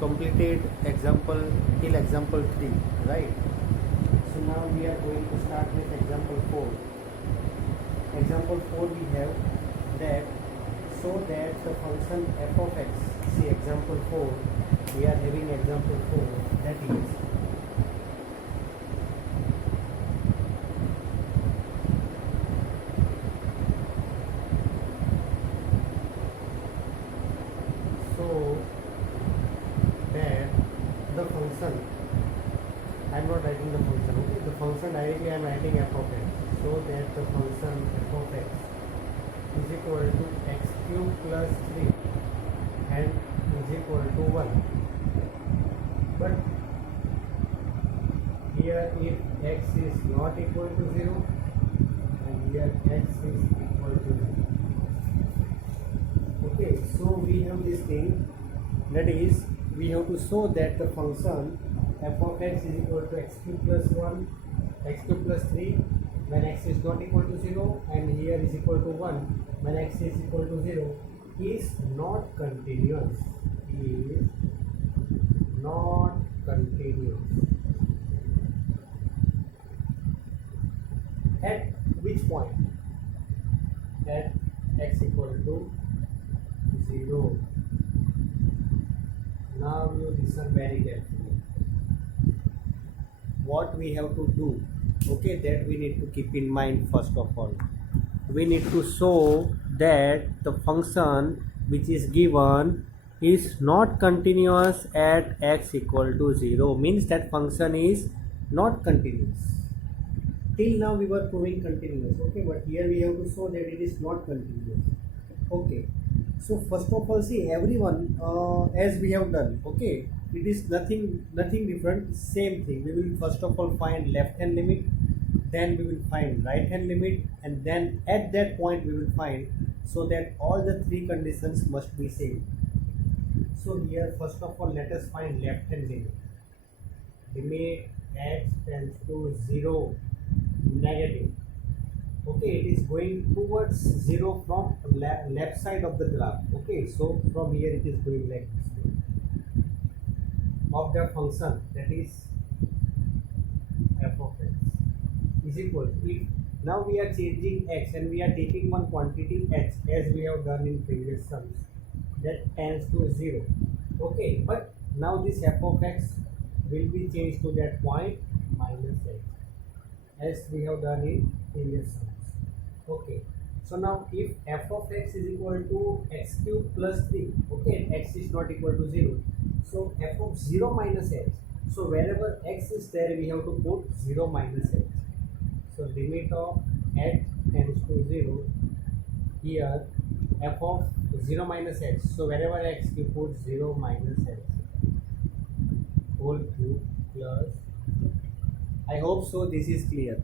completed example till example 3, right? So now we are going to start with example 4. Example 4 we have that so that the function f of x, see example 4, we are having example 4, that is so that the function, I am not writing the function, okay, the function directly I am writing f of x, so that the function f of x is equal to x cube plus 3 and is equal to 1. But here if x is not equal to 0 and here x is equal to 0. Okay, so we have this thing, that is we have to show that the function f of x is equal to x cube plus 1, x cube plus 3 when x is not equal to 0 and here is equal to 1 when x is equal to 0 is not continuous, is not continuous. At which point? At x equal to 0. Now you listen very carefully. What we have to do, okay, that we need to keep in mind. First of all, we need to show that the function which is given is not continuous at x equal to 0, means that function is not continuous. Till now we were proving continuous, okay, but here we have to show that it is not continuous. Okay, so first of all, see everyone, as we have done, okay, it is nothing different, same thing. We will first of all find left hand limit, then we will find right hand limit, and then at that point we will find, so that all the three conditions must be same. So here first of all let us find left hand limit. Limit x tends to 0, negative. Okay, it is going towards 0 from left side of the graph. Okay, so from here it is going like this way. Of the function, that is f of x is equal to, if now we are changing x and we are taking one quantity x as we have done in previous sums, that tends to 0. Okay, but now this f of x will be changed to that point minus x as we have done in previous sums. Okay, so now if f of x is equal to x cube plus 3, okay, and x is not equal to 0, so f of 0 minus x, so wherever x is there we have to put 0 minus x. So limit of x tends to 0, here f of 0 minus x, so wherever x you put 0 minus x whole cube plus, I hope so this is clear.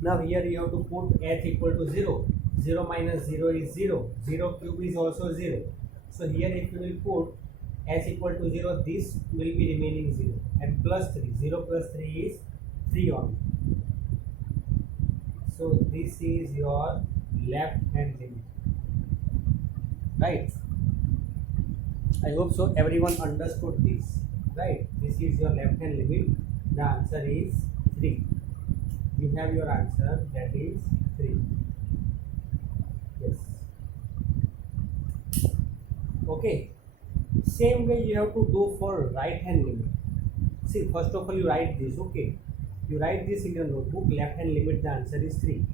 Now here you have to put h equal to 0, 0 minus 0 is 0, 0 cube is also 0. So here if you will put h equal to 0, this will be remaining 0, and plus 3, 0 plus 3 is 3 only. So this is your left hand limit, right? I hope so everyone understood this, right? This is your left hand limit. The answer is 3. You have your answer, that is 3. Yes. Okay. Same way you have to do for right hand limit. See, first of all you write this, okay. You write this in your notebook, left hand limit, the answer is 3.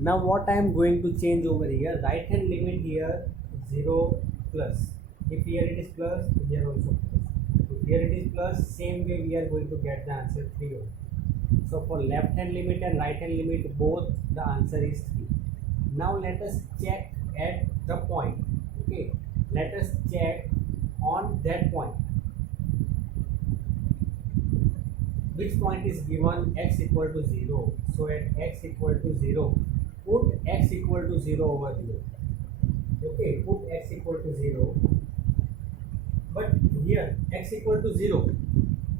Now what I am going to change over here, right hand limit here 0 plus. If here it is plus, here also plus. If here it is plus, same way we are going to get the answer 3 only. So for left hand limit and right hand limit both, the answer is 3. Now let us check at the point. Okay, let us check on that point. Which point is given? X equal to 0. So at x equal to 0, put x equal to 0 over here. Okay, put x equal to 0. But here x equal to 0,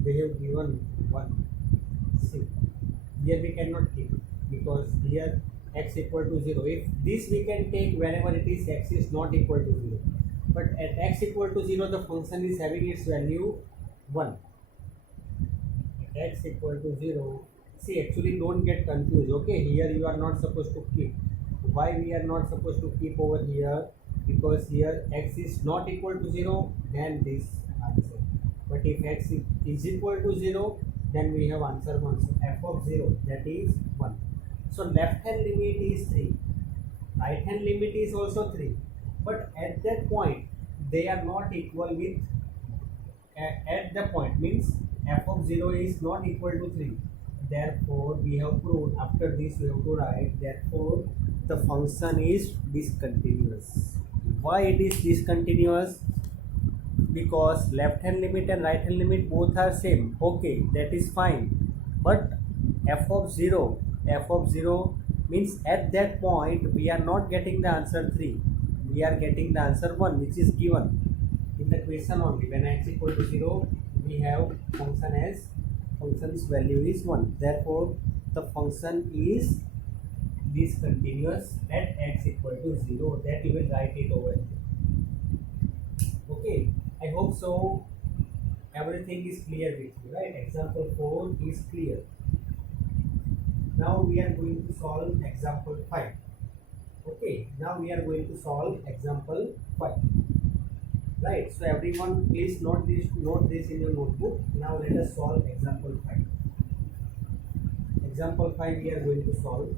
they have given 1. See, here we cannot keep, because here x equal to 0. If this we can take whenever it is x is not equal to 0. but at x equal to 0 the function is having its value 1. At x equal to 0, see, actually don't get confused, okay? Here you are not supposed to keep. Why we are not supposed to keep over here? Because here x is not equal to 0, then this answer. But if x is equal to 0, then we have answer 1. So f of 0, that is 1. So left hand limit is 3, right hand limit is also 3, but at that point they are not equal with, at the point means f of 0 is not equal to 3. Therefore we have proved, after this we have to write, therefore the function is discontinuous. Why it is discontinuous? Because left hand limit and right hand limit both are same, okay, that is fine, but f of 0 means at that point we are not getting the answer 3, we are getting the answer 1, which is given in the question only. When x equal to 0, we have function's value is 1. Therefore the function is discontinuous at x equal to 0. That you will write it over here. Okay, I hope so everything is clear with you, right? Example 4 is clear. Now we are going to solve example 5. Okay, now we are going to solve example 5. Right, so everyone please note this in your notebook. Now let us solve example 5. Example 5 we are going to solve.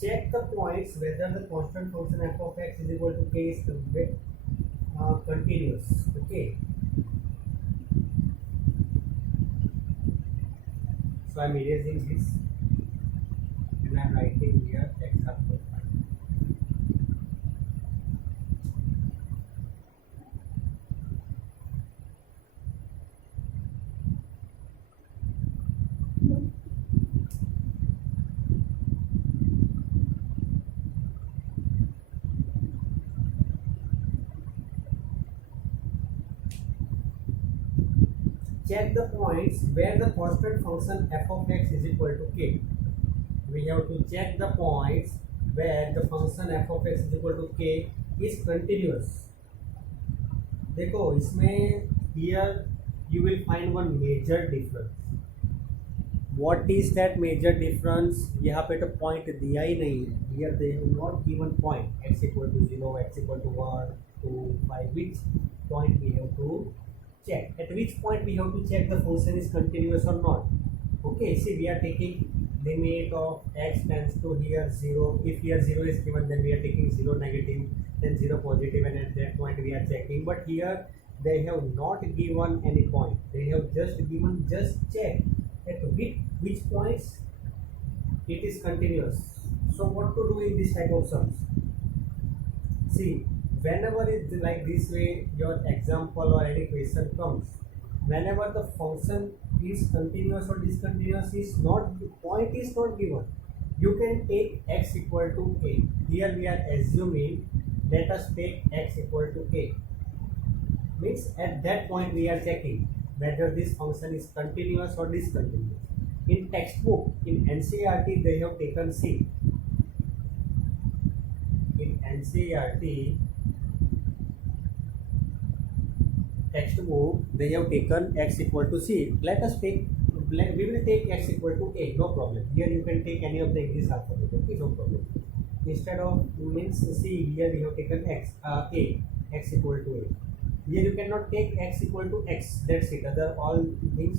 Check the points whether the constant function f of x is equal to k is continuous. Okay. So I am erasing this and I am writing here example 5. Check the points where the constant function f of x is equal to k. We have to check the points where the function f of x is equal to k is continuous. देखो इसमें here you will find one major difference. What is that major difference? यहाँ पे तो point दिया ही नहीं है. Here they have not given point. X equal to 0, x equal to 1, 2, 5. Which point we have to check? At which point we have to check the function is continuous or not? Okay, see, we are taking limit of x tends to here 0. If here 0 is given, then we are taking 0 negative, then 0 positive, and at that point we are checking. But here they have not given any point. They have just given just check at which points it is continuous. So what to do in this type of sums? See, whenever it's like this way, your example or any question comes, whenever the function is continuous or discontinuous is not, point is not given, you can take x equal to a. Here we are assuming, let us take x equal to a. Means at that point we are checking whether this function is continuous or discontinuous. In textbook, in NCERT they have taken C. In NCERT textbook they have taken x equal to c. Let us take, we will take x equal to a, no problem. Here you can take any of the English alphabet, okay, no problem. Instead of means c, here we have taken x, x equal to a. Here you cannot take x equal to x, that's it. Other all things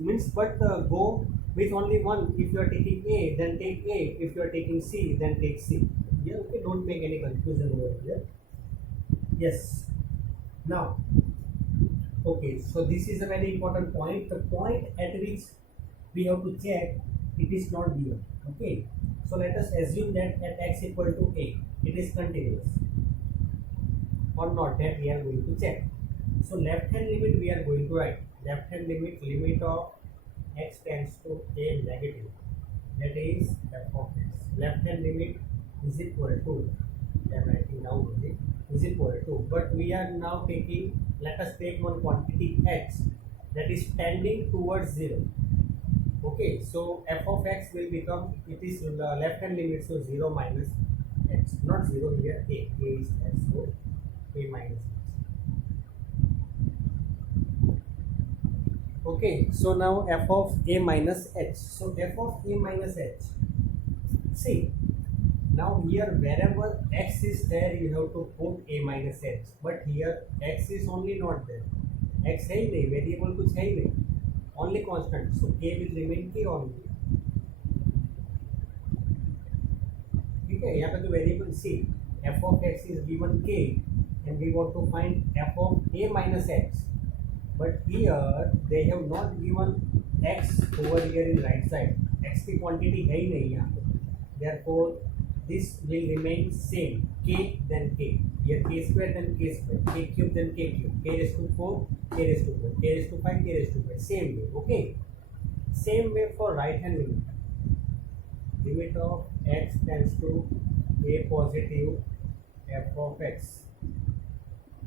means but go with only one. If you are taking a, then take a. If you are taking c, then take c. Yeah, okay, don't make any confusion over here. Yes. Now, okay, so this is a very important point. The point at which we have to check, it is not given. Okay, so let us assume that at x equal to a, it is continuous or not, that we are going to check. So left hand limit we are going to write. Left hand limit of x tends to a negative, that is f of x. Left hand limit is equal to, I am writing down only, is equal to, but we are now taking, let us take one quantity x that is tending towards 0. Okay, so f of x will become, it is left hand limit, so 0 minus h, not 0 here, a is there, so a minus h. Okay, so now f of a minus h. So f of a minus h. See, now here wherever x is there, you have to put a minus h. But here x is only not there. x है ही नहीं, variable कुछ है ही नहीं, only constant. So k will remain k only. ठीक है, यहाँ पे तो वेरिएबल सी f of x is given k and we want to find f of a minus x. But here they have not given x over here in right side. x की quantity है ही नहीं यहाँ पे. Therefore this will remain same, k then k. Here k square then k square, k cube then k cube, k raised to 4, k raised to 4, k raised to 5, k raised to 5. Same way, okay. Same way for right hand limit. Limit of x tends to a positive f of x.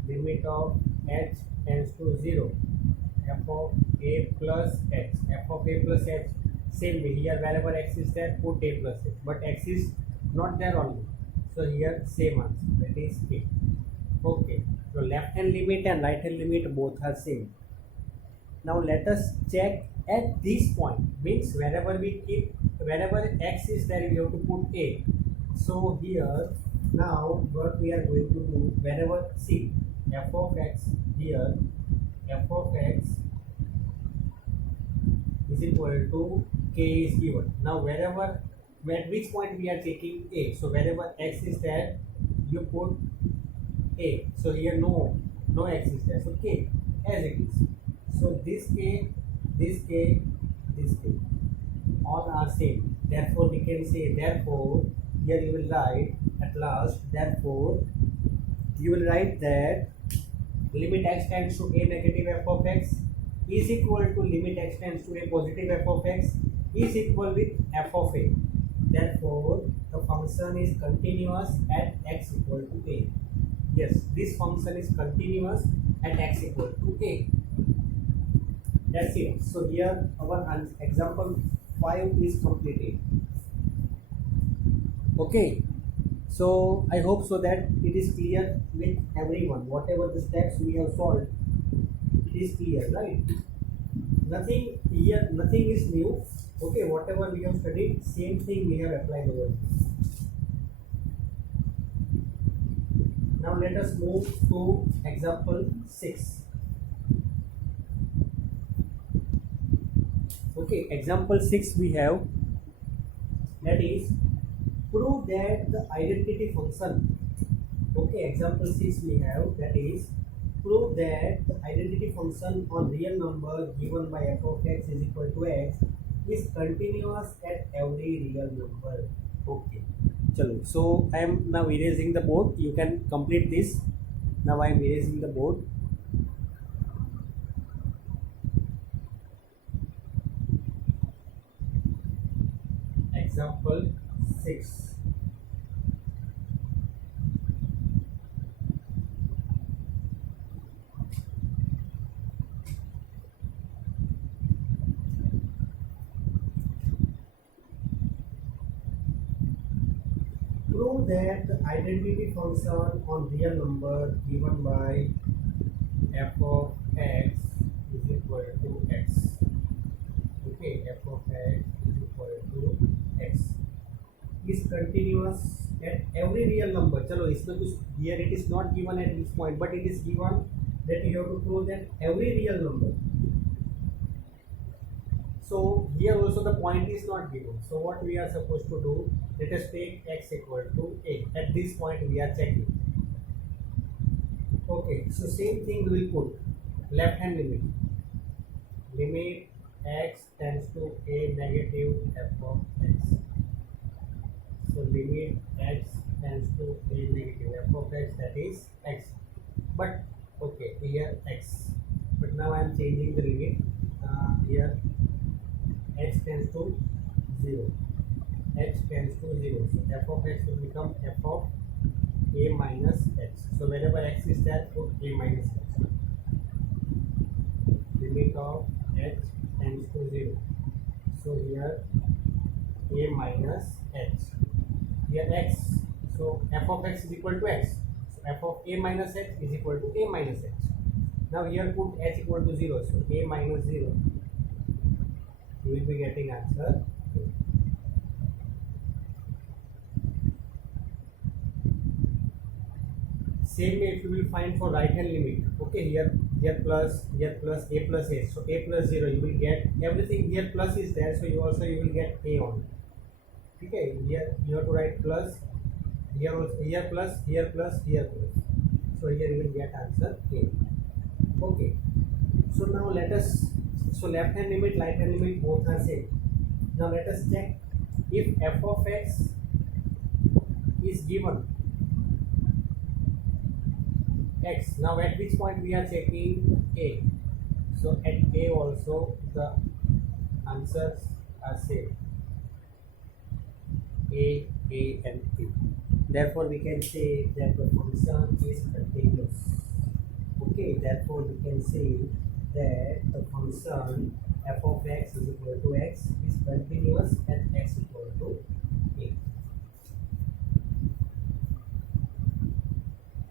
Limit of h tends to 0. f of a plus h. f of a plus h. Same way here wherever x is there, put a plus h. But x is not there only. So here same answer, that is k. Okay. So left hand limit and right hand limit both are same. Now let us check at this point. Means wherever we keep, wherever x is there, we have to put a. So here now what we are going to do, wherever see f of x here, f of x is equal to k is given. Now wherever, at which point we are taking a, so wherever x is there, you put a. So here no x is there, so k as it is. So this k, this k, this k, all are same. Therefore we can say, therefore here you will write at last, therefore you will write that limit x tends to a negative f of x is equal to limit x tends to a positive f of x is equal with f of a. Therefore the function is continuous at x equal to a. Yes, this function is continuous at x equal to a. That's it. So here our example 5 is completed. Okay, so I hope so that it is clear with everyone. Whatever the steps we have solved, it is clear, right? Nothing here, nothing is new. Okay, whatever we have studied, same thing we have applied over here. Now let us move to example 6. Okay, example 6 we have, that is prove that the identity function. Okay, example 6 we have, that is prove that the identity function on real number given by f of x is equal to x is continuous at every real number. Okay, chalo. So I am now erasing the board. You can complete this. Now I am erasing the board. Example 6. Prove that the identity function on real number given by f of x is equal to x. Okay, f of x is equal to x is continuous at every real number. चलो इसमें कुछ here it is not given at this point, but it is given that you have to prove that every real number. So here also the point is not given. So what we are supposed to do? Let us take x equal to a. At this point we are checking. Okay, so same thing we will put left hand limit. Limit x tends to a negative f of x. So limit x tends to a negative f of x, that is x. But okay, here x. But now I am changing the limit. Here x tends to 0. X tends to 0. So f of x will become f of a minus x. So wherever x is there, put a minus x. Limit of x tends to 0. So here a minus x. Here x. So f of x is equal to x. So f of a minus x is equal to a minus x. Now here put h equal to 0. So a minus 0. You will be getting answer. Same way if you will find for right hand limit. Okay, here plus a plus a. So a plus 0 you will get everything here plus is there. So you will get a on. Okay, here you have to write plus. Here also here plus here plus here plus. So here you will get answer a. Okay. So now let us. So left hand limit, right hand limit both are same. Now let us check if f of x is given x. Now at which point we are checking a. So at a also the answers are same. A and a. Therefore we can say that the function is continuous. Okay, therefore we can say that the function f of x is equal to x is continuous at x equal to a.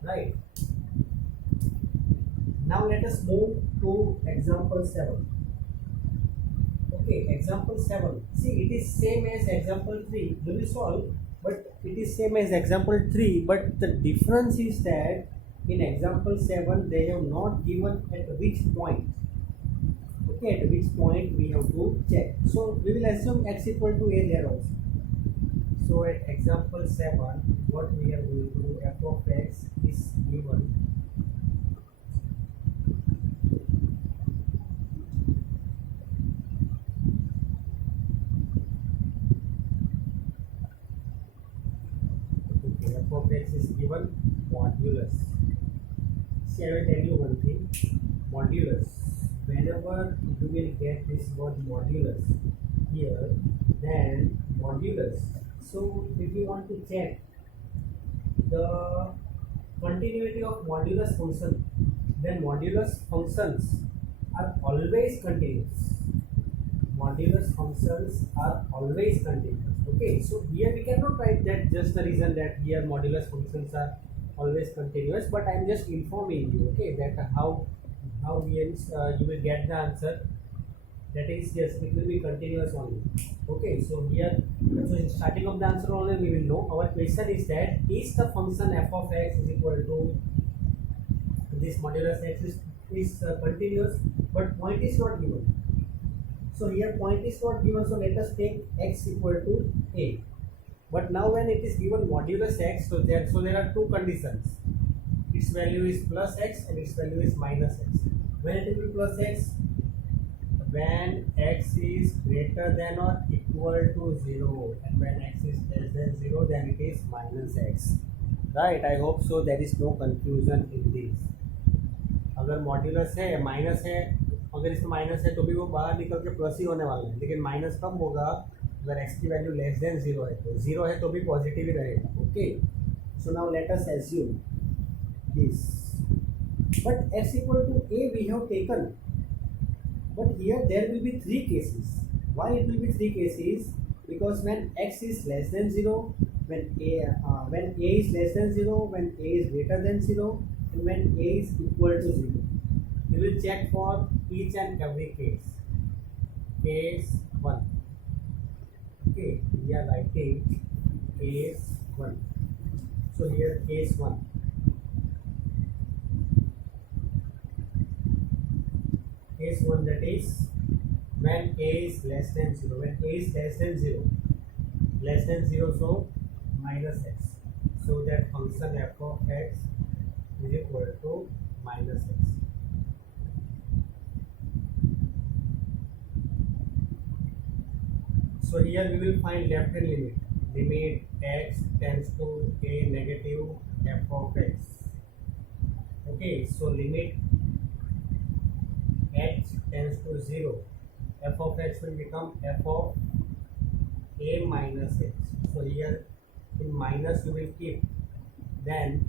Right. Now let us move to example 7. Okay, example 7. See, it is same as example 3. Do we solve? But it is same as example 3. But the difference is that in example 7 they have not given at which point. Okay, at which point we have to check. So we will assume x equal to a there also. So at example 7, what we are going to do, f of x is given f of x is given modulus. See, I will tell you one thing. Modulus. Whenever you will get this word modulus here, then modulus. So if you want to check the continuity of modulus function, then modulus functions are always continuous. Modulus functions are always continuous. Okay, so here we cannot write that just the reason that here modulus functions are always continuous, but I am just informing you, okay, that how you will get the answer. That is, yes, it will be continuous only. Okay, so here, so in starting of the answer only we will know. Our question is that is the function f of x is equal to this modulus x is continuous, but point is not given. So here point is not given, so let us take x equal to a. But now when it is given modulus x, so there are two conditions. Its value is plus x and its value is minus x. When it will be plus x, when x is greater than or equal to 0, and when x is less than 0, then it is minus x. Right, I hope so there is no confusion in this. अगर modulus है minus है, अगर इसमें minus है तो भी वो बाहर निकल के प्लस ही होने वाला है, लेकिन माइनस कब होगा अगर x की वैल्यू लेस देन 0 है, तो 0 है तो भी पॉजिटिव ही रहेगा. Okay, so now let us assume this, but x equal to a we have taken, but here there will be three cases. Why it will be three cases? Because when x is less than 0, when a is less than 0, when a is greater than 0, and when a is equal to 0. We will check for each and every case. Case 1. Okay, we are writing case 1. So here case 1. Case 1, that is when a is less than 0. When a is less than 0, so minus x. So that function f of x is equal to minus x. So here we will find left hand limit. Limit x tends to a negative f of x. Okay, so limit x tends to 0. F of x will become f of a minus x. So here in minus you will keep, then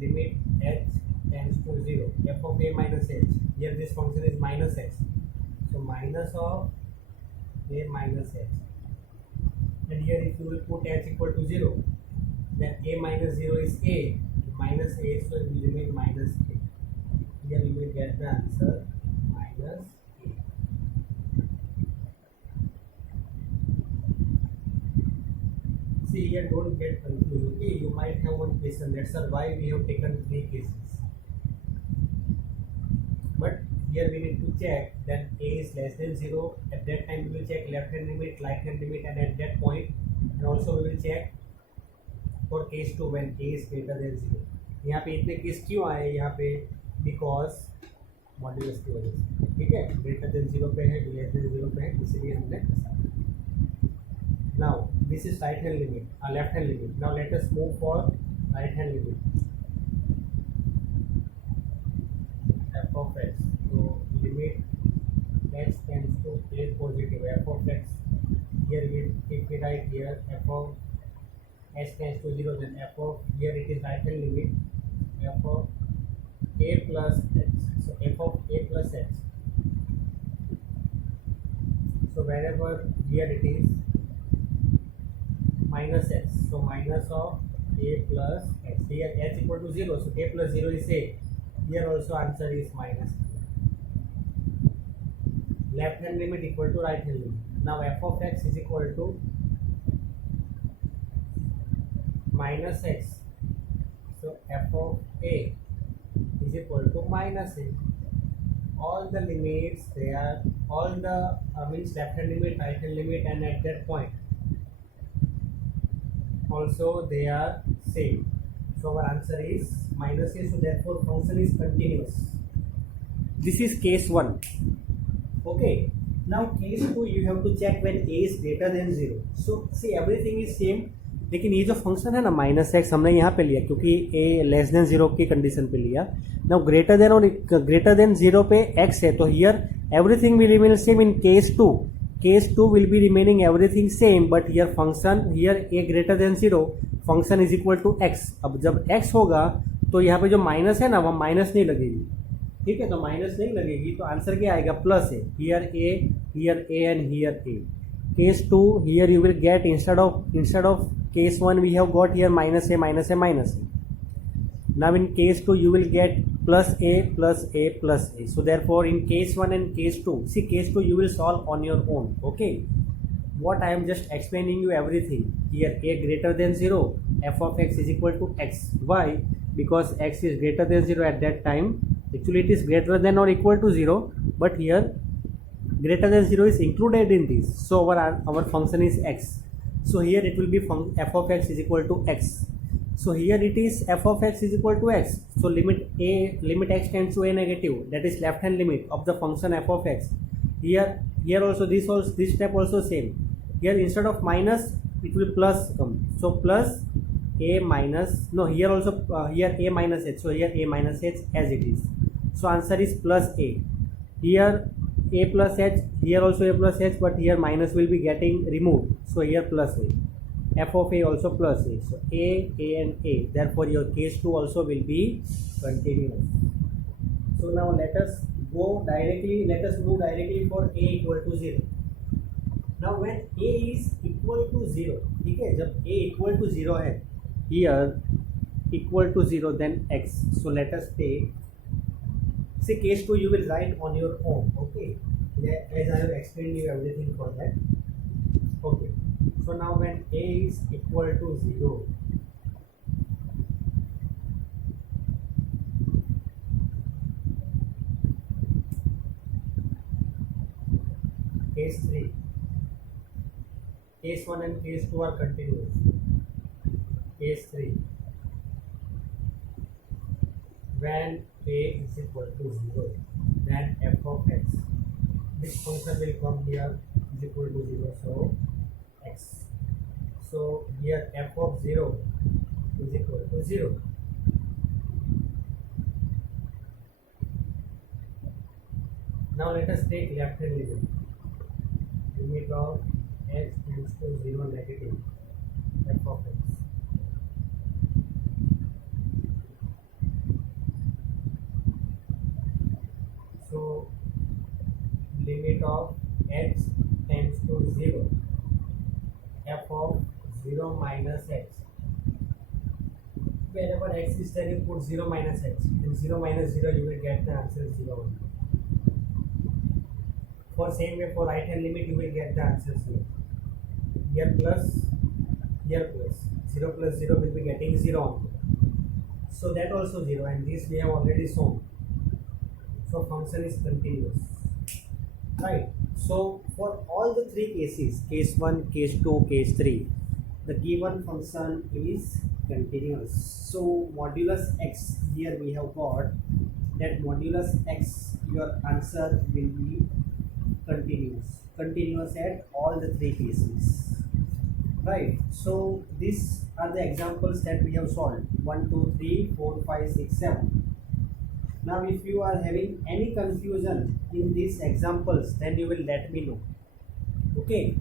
limit x tends to 0. F of a minus h. Here this function is minus x. So minus of a minus h. and here if you will put h equal to 0, then a minus 0 is a, minus a, so it will remain minus a. Here you will get the answer minus a. See here, don't get confused. Okay, you might have one question. That's why we have taken 3 cases. But here we need to check that a is less than 0. At that time we will check left hand limit, right hand limit, and at that point, and also we will check for case 2 when a is greater than 0. यहाँ पे इतने case क्यों आए यहाँ पे? Because modulus की वजह से, ठीक है, ग्रेटर देन 0 पे है, लेस देन 0 पे है, इसीलिए हमने ऐसा। Now this is right hand limit, left hand limit. Now let us move for right hand limit. f of x, so limit x tends to a positive, f of x, here if we write here f of x tends to 0, then f of, here it is right hand limit, f of a plus x, so f of a plus x, so wherever here it is minus x, so minus of a plus x, here h equal to 0, so a plus 0 is a, here also answer is minus. Left hand limit equal to right hand limit. Now f of x is equal to minus x, so f of a is equal to minus a. All the limits, they are all the means left hand limit, right hand limit, and at that point also they are same, so our answer is minus a, so therefore function is continuous. This is case 1. Okay, now case 2 you have to check when a is greater than 0. so see everything is same, लेकिन ये जो function है ना minus x हमने यहाँ पे लिया क्योंकि a लेस देन 0 की कंडीशन पे लिया. नाउ ग्रेटर देन और ग्रेटर देन 0 पे x है, तो here everything will remain same in case 2. Case 2 will be remaining everything same, but here function, here a greater than 0, function is equal to x. अब जब x होगा तो यहाँ पे जो माइनस है ना वो माइनस नहीं लगेगी, ठीक है, तो माइनस नहीं लगेगी, तो आंसर क्या आएगा? प्लस है. Here a and here a. Case 2, here you will get instead of case 1 we have got here minus a minus a minus a. Now in case 2 you will get plus a plus a plus a. So therefore in case 1 and case 2, see case 2 you will solve on your own. Okay, what I am just explaining you everything. Here a greater than 0, f of x is equal to x. Why? Because x is greater than 0 at that time. Actually it is greater than or equal to 0, but here greater than 0 is included in this, so our function is x. So here it will be f of x is equal to x. So here it is f of x is equal to x. So limit x tends to a negative, that is left hand limit of the function f of x. Here also this step also same. Here instead of minus it will plus come, so plus a minus, no, here also here a minus h, so here a minus h as it is. So answer is plus a. Here a plus h, here also a plus h, but here minus will be getting removed, so here plus a. F of a also plus a, so a and a, therefore your case 2 also will be continuous. So now let us move directly for a equal to 0. Now when a is equal to 0, ठीक है, जब a equal to 0 है, here equal to 0, then x. So let us take, see case 2 you will write on your own. Okay, as I have explained you everything for that. Okay, so now when a is equal to 0, case 3, case 1 and case 2 are continuous. Case 3, when a is equal to 0, then f of x, this function will come here is equal to 0, so x. So here f of 0 is equal to 0. Now let us take left hand limit. Limit of x tends to 0 negative, f of x. So limit of x tends to 0, f of 0 minus x. Wherever x is there, you put 0 minus x. In 0 minus 0, you will get the answer 0 only. For same way, for right hand limit, you will get the answer 0. Here plus, 0 plus 0 will be getting 0 only. So that also 0, and this we have already shown. So function is continuous, right? So for all the three cases, case 1, case 2, case 3, the given function is continuous. So modulus x, here we have got that modulus x, your answer will be continuous at all the three cases, right? So these are the examples that we have solved: 1 2 3 4 5 6 7. Now if you are having any confusion in these examples, then you will let me know, okay?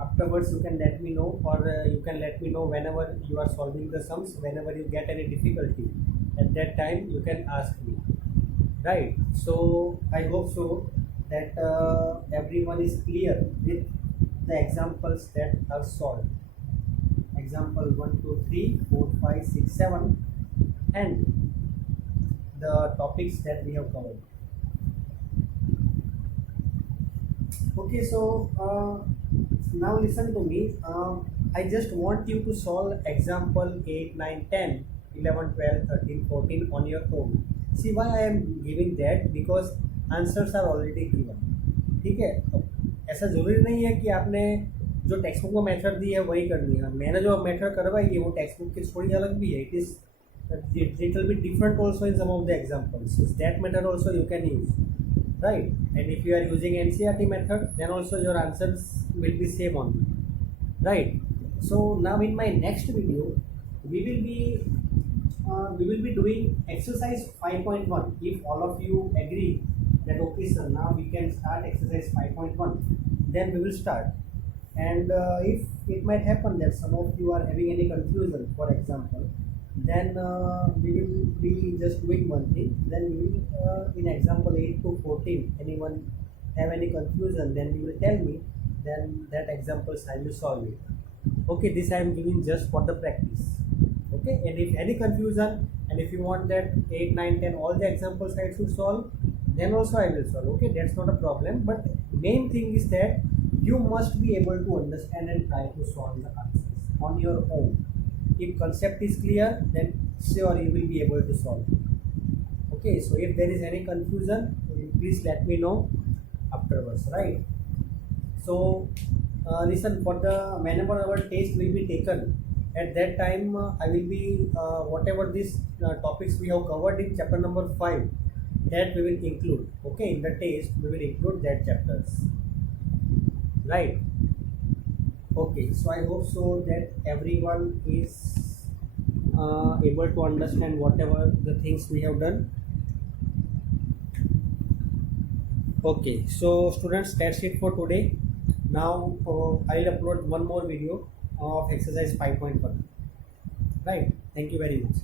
Afterwards you can let me know, or you can let me know whenever you are solving the sums. Whenever you get any difficulty, at that time you can ask me, right? So I hope so that everyone is clear with the examples that are solved. Example 1 2 3 4 5 6 7 and the topics that we have covered. Okay, so now listen to me. I just want you to solve example 8 9 10 11 12 13 14 on your own. See why I am giving that, because answers are already given, ठीक है? ऐसा ज़रूरी नहीं है कि आपने जो text book में मेथड दी है वही करनी है. मैंने जो मेथड करवाई है वो टेक्स्ट बुक की थोड़ी अलग भी है. It is it will be different also in some of the examples. That method also you can use, right? And if you are using NCERT method, then also your answers will be same only, right? So now in my next video we will be doing exercise 5.1. If all of you agree that okay sir, now we can start exercise 5.1, then we will start. And if it might happen that some of you are having any confusion, for example, then we will be just doing one thing. Then we will in example 8 to 14, anyone have any confusion, then you will tell me, then that examples I will solve it. Okay, this I am giving just for the practice. Okay, and if any confusion, and if you want that 8 9 10 all the examples I should solve, then also I will solve. Okay, that's not a problem, but main thing is that you must be able to understand and try to solve the answers on your own. If concept is clear, then sure you will be able to solve it. Okay, so if there is any confusion, please let me know afterwards, right? So listen, for the whenever our test will be taken, at that time I will be whatever these topics we have covered in chapter number 5, that we will include. Okay, in the test we will include that chapters, right? Okay, so I hope so that everyone is able to understand whatever the things we have done. Okay, so students, that's it for today. Now I will upload one more video of exercise 5.1, right? Thank you very much.